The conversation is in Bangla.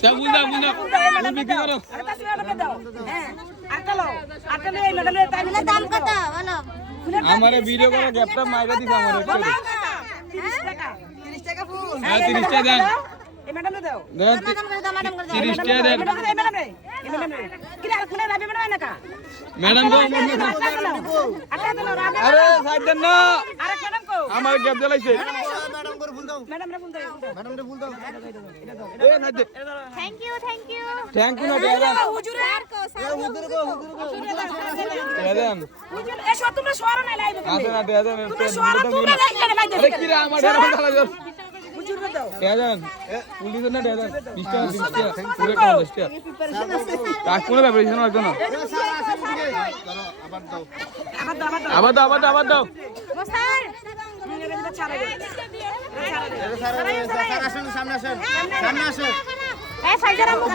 সব বুঝা বুঝা তুমি বিক্রি করো দাম কত বলো? আমারে ভিডিও করে গ্যাপটা মাইরা দিছ আমারে 30 টাকা ফুল। হ্যাঁ 30 টাকা দেন এই ম্যাডামরে দাও। দেন ম্যাডাম করে দাও, ম্যাডাম করে দাও। 30 টাকা দেন এই ম্যাডামরে। কি রে কোনে রাবে ম্যাডাম নাকা? ম্যাডাম গো আটা দাও রাবে। আরে সাইড দেন না আরে ম্যাডাম কো? আমার গ্যাপ জ্বালাইছে ম্যাডামরে ফুল দাও। এ সাইড দে thank you, thank you. Thank you না দেন হুজুরে দেন হুজুর এসো তোমরা শহরে নাই লাইবে আছে না দেন তোমরা শহরে তোমরা নাই কেন বাইতে? আরে কি রে আমার ঢেরা জ্বালাইছে হুজুরে দাও। দেন পুলিশ না দেন 20 টাকা 20 টাকা পুরো 50 টাকা কাজ কোনো ব্যাপার ছিল না একজন আবার দাও বসার। সামনে আসেন এই সাইজের মুখ।